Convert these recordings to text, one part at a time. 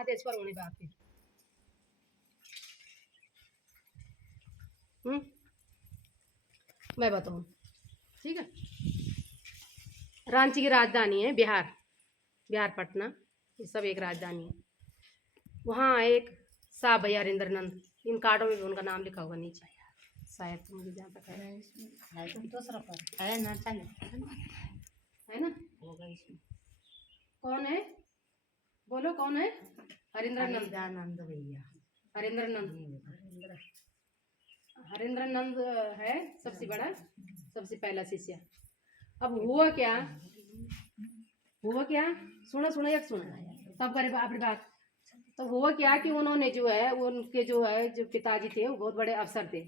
आदेश पर होने बात की। मैं बताऊँ, ठीक है। रांची की राजधानी है बिहार, बिहार पटना, ये सब एक राजधानी है। वहाँ एक शाह भैया हरिंद्रनंद, इन कार्डों में भी उनका नाम लिखा होगा नीचे शायद, तो मुझे जहाँ तक है तो दूसरा पर है ना, है ना, होगा इसमें। कौन है, बोलो कौन है? हरिंद्रनंद भैया, हरिंद्रनंद, हरिंद्रनंद है सबसे बड़ा, सबसे पहला शिष्य। अब हुआ क्या, हुआ क्या, सुनो सुनो एक सुनो तब करे अपनी बात। तो हुआ क्या कि उन्होंने जो है, उनके जो है जो पिताजी थे वो बहुत बड़े अफसर थे,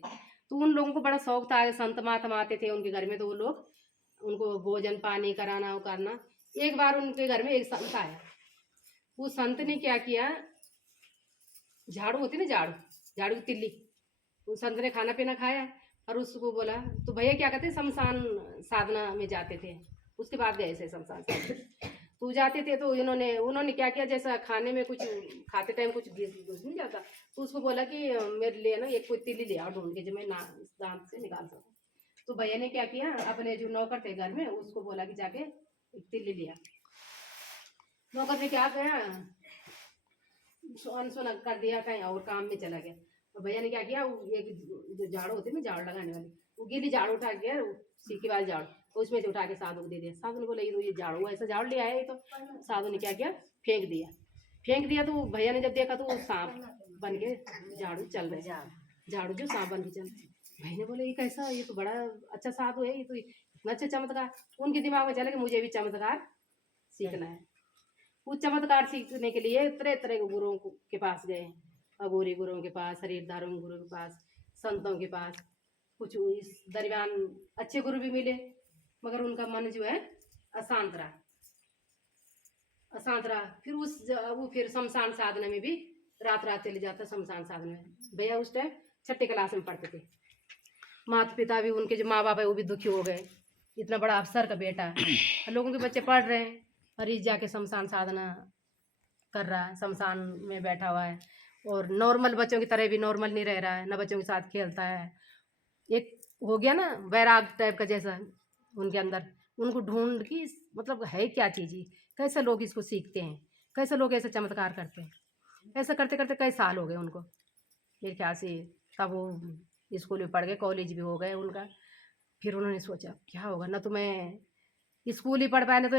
तो उन लोगों को बड़ा शौक था, संत महात्मा आते थे उनके घर में, तो वो लोग उनको भोजन पानी कराना वो करना। एक बार उनके घर में एक संत आया, वो संत ने क्या किया, झाड़ू होती ना, झाड़ू, झाड़ू की तिल्ली, उस संत ने खाना पीना खाया और उसको बोला, तो भैया क्या कहते, शमशान साधना में जाते थे, उसके बाद गए थे शमशान साधना, तो जाते थे, तो उन्होंने क्या किया, जैसा खाने में कुछ खाते टाइम कुछ घुस नहीं जाता, तो उसको बोला कि मेरे लिए ना एक कोई तिल्ली ले आओ ढूंढ के, जो मैं दांत से निकाल सकूँ। तो भैया ने क्या किया, अपने जो नौकर थे घर में उसको बोला कि जाके एक तिल्ली लिया। नौकर ने क्या किया, अनसुना कर दिया, कहीं और काम में चला गया। और भैया ने क्या किया, एक जो झाड़ू होती है ना, झाड़ू लगाने वाली, वो गीली झाड़ू उठा के, सीखी वाली झाड़ू, उसमें से उठा के साधु को दे दिया। साधु ने बोला ये झाड़ू, ऐसा झाड़ू ले आया, तो साधु ने क्या किया, फेंक दिया। फेंक दिया तो भैया ने जब देखा तो वो सांप बन के झाड़ू चल रहे, झाड़ू जो सांप बन के चल रहे। भाई ने बोले ये कैसा, ये तो बड़ा अच्छा साधु है, ये तो इतना अच्छा चमत्कार। उनके दिमाग में चला कि मुझे भी चमत्कार सीखना है। वो चमत्कार सीखने के लिए तरह तरह के गुरुओं के पास गए, अघोरी गुरुओं के पास, शरीरधारण गुरु के पास, संतों के पास। कुछ इस दरमियान अच्छे गुरु भी मिले, मगर उनका मन जो है अशांत रहा, अशांत रहा। फिर वो फिर शमशान साधना में भी रात रात चले जाता शमशान साधना में। भैया उस टाइम 6ठी क्लास में पढ़ते थे। माता पिता भी, उनके जो माँ बाप है वो भी दुखी हो गए, इतना बड़ा अफसर का बेटा है, लोगों के बच्चे पढ़ रहे हैं और इस जाके शमशान साधना कर रहा है, शमशान में बैठा हुआ है, और नॉर्मल बच्चों की तरह भी नॉर्मल नहीं रह रहा है, ना बच्चों के साथ खेलता है। एक हो गया ना वैराग टाइप का जैसा उनके अंदर। उनको ढूंढ की मतलब है क्या चीज़, कैसे लोग इसको सीखते हैं, कैसे लोग ऐसे चमत्कार करते हैं। ऐसा करते करते कई साल हो गए उनको, मेरे ख्याल से तब वो स्कूल में पढ़ गए, कॉलेज भी हो गए उनका। फिर उन्होंने सोचा क्या होगा, ना तो मैं स्कूल ही पढ़ पाए, ना तो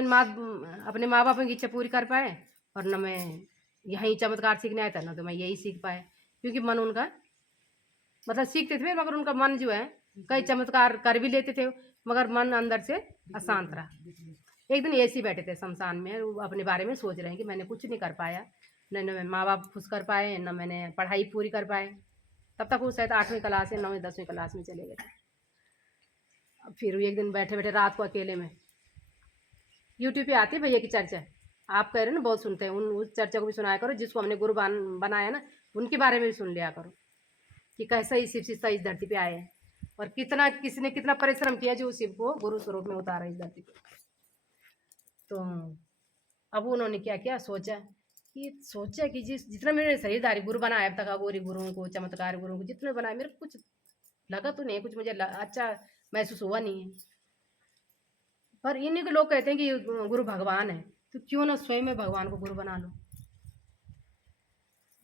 अपने माँ बाप की इच्छा पूरी कर पाए, और न मैं यहीं चमत्कार सीखने आया था, ना तो मैं यही सीख पाए। क्योंकि मन उनका मतलब सीखते थे मगर उनका मन जो है कई चमत्कार कर भी लेते थे, मगर मन अंदर से अशांत रहा। एक दिन ऐसे ही बैठे थे शमशान में, वो अपने बारे में सोच रहे हैं कि मैंने कुछ नहीं कर पाया, न मैं माँ बाप खुश कर पाए, न मैंने पढ़ाई पूरी कर पाए। तब तक वो शायद 8वीं क्लास या 9वीं 10वीं क्लास में चले गए थे। अब फिर एक दिन बैठे बैठे रात को अकेले में यूट्यूब पे आती है भैया की चर्चा, आप कह रहे हैं ना बहुत सुनते हैं, उस चर्चा को भी सुनाया करो, जिसको हमने गुरु बनाया ना उनके बारे में भी सुन लिया करो कि कैसा ही शिव शिष्टा इस धरती पे आए हैं, और कितना किसने कितना परिश्रम किया जो शिव को गुरु स्वरूप में उतारा इस धरती पे। तो अब उन्होंने क्या किया, सोचा कि जितना मैंने शरीरधारी गुरु बनाया अब तक, अघोरी गुरुओं को, चमत्कार गुरुओं को जितने बनाए, मेरे को कुछ लगा तो नहीं, कुछ मुझे अच्छा महसूस हुआ नहीं है। पर इन्हीं के लोग कहते हैं कि गुरु भगवान है, तो क्यों ना स्वयं में भगवान को गुरु बना लो।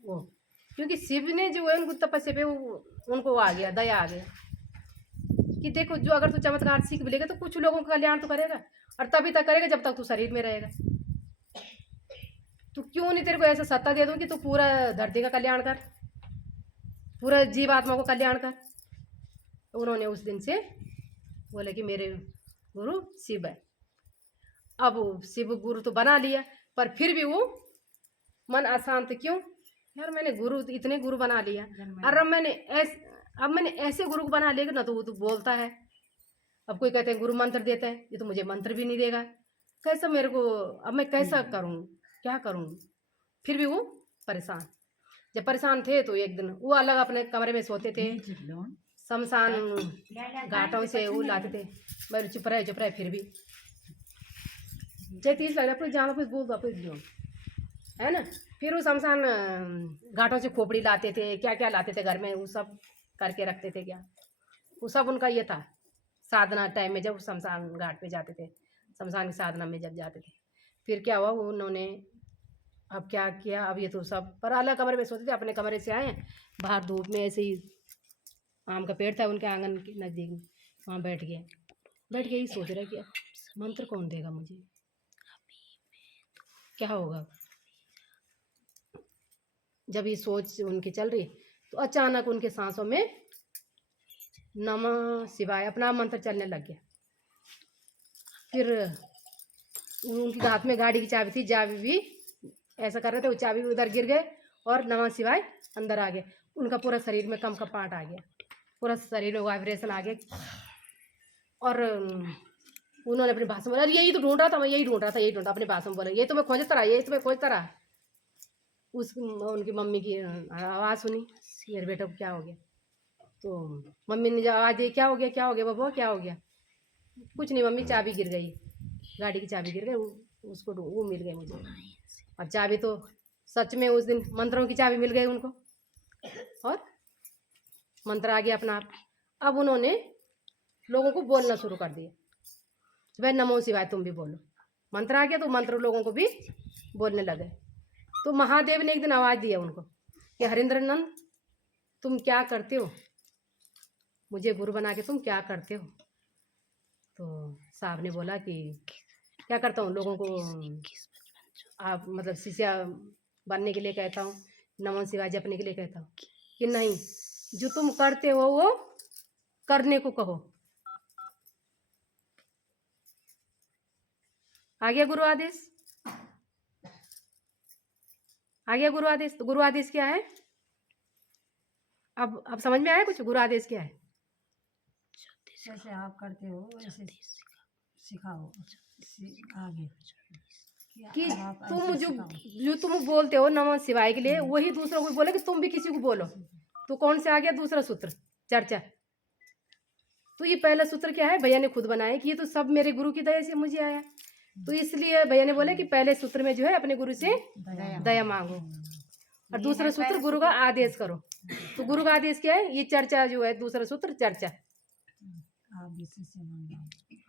वो क्योंकि शिव ने जो है उनको तपस्या पे उनको आ गया, दया आ गया कि देखो जो अगर तू चमत्कार सीख भी लेगा तो कुछ लोगों का कल्याण तो करेगा, और तभी तक करेगा जब तक तू शरीर में रहेगा। तो क्यों नहीं तेरे को ऐसा सत्ता दे दूं कि तू पूरा धरती का कल्याण कर, पूरा जीवात्मा को कल्याण कर। तो उन्होंने उस दिन से बोले कि मेरे गुरु शिव है। अब शिव गुरु तो बना लिया, पर फिर भी वो मन अशांत क्यों, यार मैंने गुरु इतने गुरु बना लिया, और अब मैंने ऐसे गुरु को बना लिया ना, तो वो तो बोलता है। अब कोई कहते हैं गुरु मंत्र देता है, ये तो मुझे मंत्र भी नहीं देगा, कैसा मेरे को, अब मैं कैसा करूं, क्या करूं। फिर भी वो परेशान, जब परेशान थे तो एक दिन वो अलग अपने कमरे में सोते थे, शमशान घाटों से वो लाते थे। मैं चुप रहे फिर भी जय तीस लग रहा, जाना कुछ बोल दो, है ना। फिर वो शमशान घाटों से खोपड़ी लाते थे, क्या क्या लाते थे घर में, वो सब करके रखते थे। क्या वो सब उनका ये था साधना टाइम में, जब शमशान घाट पे जाते थे, शमशान की साधना में जब जाते थे। फिर क्या हुआ, वो उन्होंने अब क्या किया, अब ये तो सब पर अलग कमरे में सोते थे। अपने कमरे से आए बाहर, धूप में ऐसे ही, आम का पेड़ था उनके आंगन के नज़दीक में, वहाँ बैठ गया। बैठ के ही सोच रहा कि अब मंत्र कौन देगा मुझे, क्या होगा। जब ये सोच उनकी चल रही तो अचानक उनके सांसों में नमः शिवाय अपना मंत्र चलने लग गया। फिर उनके हाथ में गाड़ी की चाबी थी, चाबी भी ऐसा कर रहे थे, वो चाबी भी उधर गिर गए और नमः शिवाय अंदर आ गए। उनका पूरा शरीर में कंपकंपाहट आ गया, पूरा शरीर में वाइब्रेशन आ गया। और उन्होंने अपनी भाषा में बोला, यही तो ढूंढ रहा था मैं, यही ढूंढ रहा था, यही ढूंढ रहा, अपनी भाषा में बोला, ये तो मैं खोजता रहा, यही तो मैं खोजता रहा। उनकी मम्मी की आवाज़ सुनी, मेरे बेटे को क्या हो गया। तो मम्मी ने जब आवाज़ दी, क्या हो गया, क्या हो गया बाबा, क्या हो गया। कुछ नहीं मम्मी, चाबी गिर गई, गाड़ी की चाबी गिर गई, उसको वो मिल गई मुझे। और चाबी तो सच में उस दिन मंत्रों की चाबी मिल गई उनको, और मंत्र आ गया अपना आप। अब उन्होंने लोगों को बोलना शुरू कर दिया, भाई नमो शिवाय तुम भी बोलो। मंत्र आ गया तो मंत्र लोगों को भी बोलने लगे। तो महादेव ने एक दिन आवाज़ दिया उनको कि हरिंद्र नंद तुम क्या करते हो, मुझे गुरु बना के तुम क्या करते हो। तो साहब ने बोला कि क्या करता हूँ, लोगों को आप मतलब शिष्य बनने के लिए कहता हूँ, नमो शिवाय जपने के लिए कहता हूँ। कि नहीं, जो तुम करते हो वो करने को कहो। आ गया गुरु आदेश, आ गया गुरु आदेश। तो गुरु आदेश क्या है, अब समझ में आया कुछ, गुरु आदेश क्या है। जैसे आप करते हो वैसे सिखाओ आगे कि तुम जो तुम बोलते हो नमः शिवाय के लिए, वही दूसरों को बोले कि तुम भी किसी को बोलो। तो कौन से आ गया दूसरा सूत्र, चर्चा। तो ये पहला सूत्र क्या है, भैया ने खुद बनाया कि ये तो सब मेरे गुरु की दया से मुझे आया। तो इसलिए भैया ने बोला कि पहले सूत्र में जो है अपने गुरु से दया मांगो, और दूसरा सूत्र गुरु का आदेश करो। तो गुरु का आदेश क्या है, ये चर्चा जो है, दूसरा सूत्र चर्चा।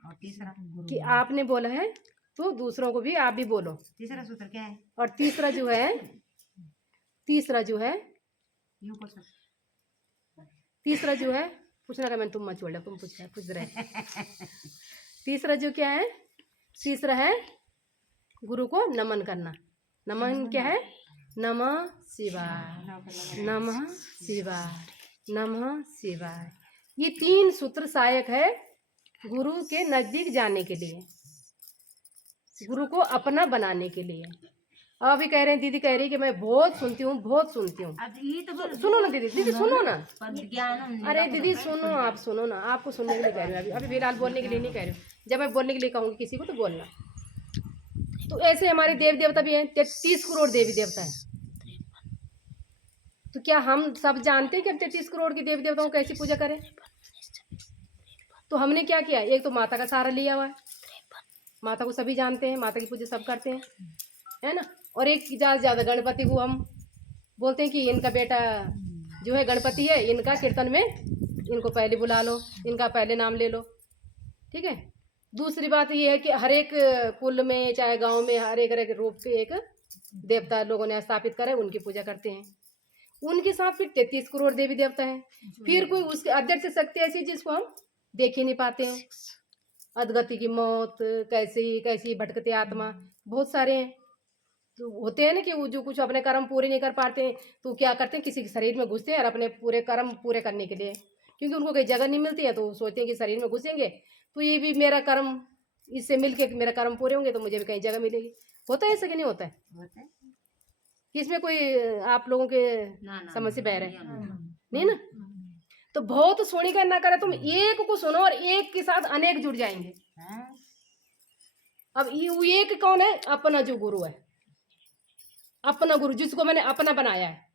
और तीसरा कि आपने बोला है तो दूसरों को भी आप भी बोलो। तीसरा सूत्र क्या है, और तीसरा जो है, तीसरा जो है पूछना का मैंने, तुम मत छोड़, तुम पूछ रहे। तीसरा जो क्या है, तीसरा है गुरु को नमन करना। नमन क्या है, नमः शिवाय, नमः शिवाय, नमः शिवाय। ये 3 सूत्र सहायक है गुरु के नजदीक जाने के लिए, गुरु को अपना बनाने के लिए। अभी कह रहे हैं, दीदी कह रही कि मैं बहुत सुनती हूँ, बहुत सुनती हूँ। सुनो ना दीदी, दीदी सुनो ना, अरे दीदी सुनो, आप सुनो ना, आपको सुनने के लिए कह रही हूँ। अभी फिलहाल बोलने के लिए नहीं कह रही हूँ, जब मैं बोलने के लिए कहूँगी किसी को तो बोलना। तो ऐसे हमारे देव देवता भी हैं, 33 करोड़ देवी देवता है। तो क्या हम सब जानते हैं कि हम 33 करोड़ के देवी देवताओं को कैसी पूजा करें। तो हमने क्या किया, एक तो माता का सहारा लिया हुआ है, माता को सभी जानते हैं, माता की पूजा सब करते हैं, है ना। और एक ज़्यादा से ज़्यादा गणपति को हम बोलते हैं कि इनका बेटा जो है गणपति है, इनका कीर्तन में इनको पहले बुला लो, इनका पहले नाम ले लो, ठीक है। दूसरी बात ये है कि हर एक कुल में चाहे गांव में हर एक रूप के एक देवता लोगों ने स्थापित करे, उनकी पूजा करते हैं। उनके साथ फिर 33 करोड़ देवी देवता हैं। फिर कोई उसके अदृश्य शक्ति ऐसी जिसको हम देख ही नहीं पाते हैं, अधगति की मौत, कैसी भटकते आत्मा, बहुत सारे हैं। तो होते हैं ना कि वो जो कुछ अपने कर्म पूरे नहीं कर पाते हैं, तो क्या करते हैं, किसी के शरीर में घुसते हैं और अपने पूरे कर्म पूरे करने के लिए, क्योंकि उनको कहीं जगह नहीं मिलती है, तो सोचते हैं कि शरीर में घुसेंगे तो ये भी मेरा कर्म, इससे मिलके मेरा कर्म पूरे होंगे तो मुझे भी कहीं जगह मिलेगी। होता है ऐसा कि नहीं होता है, कि इसमें कोई आप लोगों के समझ से बह रहे नहीं ना। तो बहुत सुनी का ना करे, तुम एक को सुनो और एक के साथ अनेक जुड़ जाएंगे। अब ये एक कौन है, अपना जो गुरु है, अपना गुरु जिसको मैंने अपना बनाया है।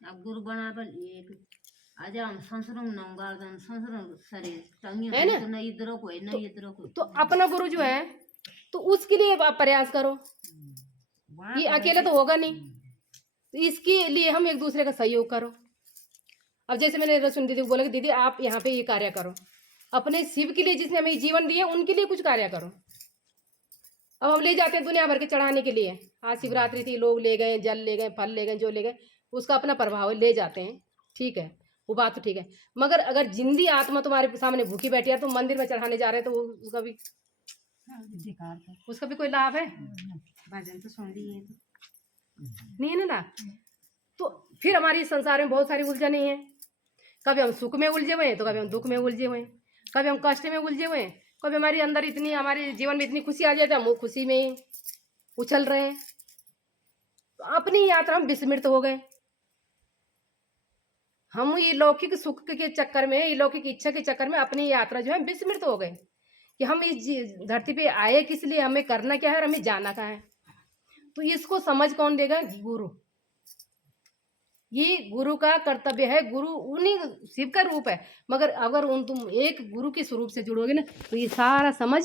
अब गुरु बना पर एक आज हम संसरंग नंगार्दन संसरंग शरीर है ना, न इधरों को तो अपना गुरु जो है तो उसके लिए आप प्रयास करो। ये अकेले तो होगा नहीं, तो इसके लिए हम एक दूसरे का सहयोग करो। अब जैसे मैंने रसुन दीदी को बोला कि दीदी आप यहाँ पे ये कार्य करो, अपने शिव के लिए जिसने हमें जीवन दिए उनके लिए कुछ कार्य करो। अब हम ले जाते हैं दुनिया भर के चढ़ाने के लिए, आज शिवरात्रि थी, लोग ले गए, जल ले गए, फल ले गए, जो ले गए, उसका अपना प्रभाव है, ले जाते हैं, ठीक है, वो बात तो ठीक है। मगर अगर जिंदी आत्मा तुम्हारे सामने भूखी बैठी है, तो मंदिर में चढ़ाने जा रहे हैं, तो उसका भी कोई लाभ है? भजन तो सुन रही है नहीं है ना। तो फिर हमारी संसार में बहुत सारी उलझने हैं, कभी हम सुख में उलझे हुए हैं, तो कभी हम दुख में उलझे हुए हैं, कभी हम कष्ट में उलझे हुए हैं, कभी हमारे अंदर इतनी, हमारे जीवन में इतनी खुशी आ जाती है, हम वो खुशी में ही उछल रहे हैं। तो अपनी यात्रा में विस्मृत हो गए। हम ये लौकिक सुख के चक्कर में, ये लौकिक इच्छा के चक्कर में अपनी यात्रा जो है विस्मृत हो गए कि हम इस धरती पे आए किस लिए, हमें करना क्या है और हमें जाना कहाँ है। तो इसको समझ कौन देगा? गुरु। ये गुरु का कर्तव्य है, गुरु उन्हीं शिव का रूप है। मगर अगर तुम एक गुरु के स्वरूप से जुड़ोगे ना, तो ये सारा समझ